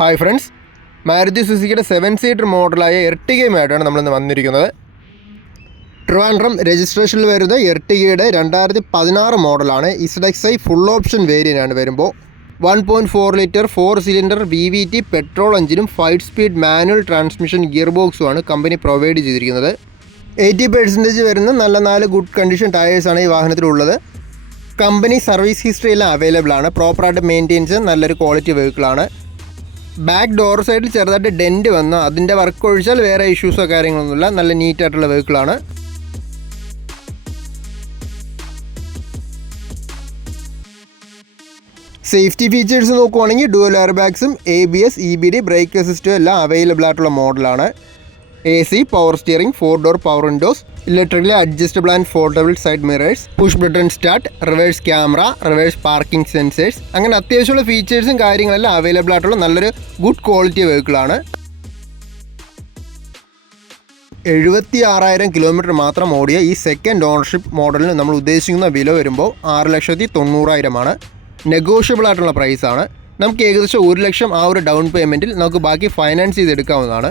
Hi friends, Maruti സുസുക്കിയുടെ 7 seater മോഡലായ എർട്ടിഗയുമായിട്ടാണ് നമ്മളിന്ന് വന്നിരിക്കുന്നത്. ട്രിവാൻഡ്രം രജിസ്ട്രേഷനിൽ വരുന്ന എർട്ടിഗയുടെ 2016 മോഡലാണ്. ഇസഡെക്സ്ഐ ഫുൾ ഓപ്ഷൻ വേരിയൻ്റാണ് വരുമ്പോൾ 1.4 ലിറ്റർ 4 സിലിണ്ടർ VVT പെട്രോൾ എഞ്ചിനും 5 സ്പീഡ് മാനുവൽ ട്രാൻസ്മിഷൻ ഗിയർ ബോക്സുമാണ് കമ്പനി പ്രൊവൈഡ് ചെയ്തിരിക്കുന്നത്. 80% വരുന്ന നല്ല 4 ഗുഡ് കണ്ടീഷൻ ടയേഴ്സാണ് ഈ വാഹനത്തിലുള്ളത്. കമ്പനി സർവീസ് ഹിസ്റ്ററി എല്ലാം അവൈലബിൾ ആണ്. പ്രോപ്പറായിട്ട് മെയിൻറ്റെയിൻസ് നല്ലൊരു ക്വാളിറ്റി വെഹിക്കിളാണ്. ബാക്ക് ഡോർ സൈഡിൽ ചെറുതായിട്ട് ഡെൻറ്റ് വന്ന് അതിൻ്റെ വർക്ക് ഒഴിച്ചാൽ വേറെ ഇഷ്യൂസോ കാര്യങ്ങളൊന്നുമില്ല. നല്ല നീറ്റായിട്ടുള്ള വെഹിക്കിളാണ്. സേഫ്റ്റി ഫീച്ചേഴ്സ് നോക്കുവാണെങ്കിൽ ഡുവൽ എയർ ബാഗ്സും ABS EBD ബ്രേക്ക് അസിസ്റ്റും എല്ലാം അവൈലബിൾ ആയിട്ടുള്ള മോഡലാണ്. AC, power steering, 4 door power windows, electrically adjustable and foldable side mirrors, push button start, reverse camera, reverse parking sensors, അങ്ങനെ അത്യാവശ്യമുള്ള ഫീച്ചേഴ്സും കാര്യങ്ങളെല്ലാം അവൈലബിൾ ആയിട്ടുള്ള നല്ലൊരു ഗുഡ് ക്വാളിറ്റി വെഹിക്കിളാണ്. 76,000 കിലോമീറ്റർ മാത്രം ഓടിയ ഈ സെക്കൻഡ് ഓണർഷിപ്പ് മോഡലിന് നമ്മൾ ഉദ്ദേശിക്കുന്ന വില വരുമ്പോൾ 6,90,000 നെഗോഷ്യബിൾ ആയിട്ടുള്ള പ്രൈസാണ്. നമുക്ക് ഏകദേശം 1 ലക്ഷം ആ ഒരു ഡൗൺ പേയ്മെൻറ്റിൽ നമുക്ക് ബാക്കി ഫൈനാൻസ് ചെയ്തെടുക്കാവുന്നതാണ്.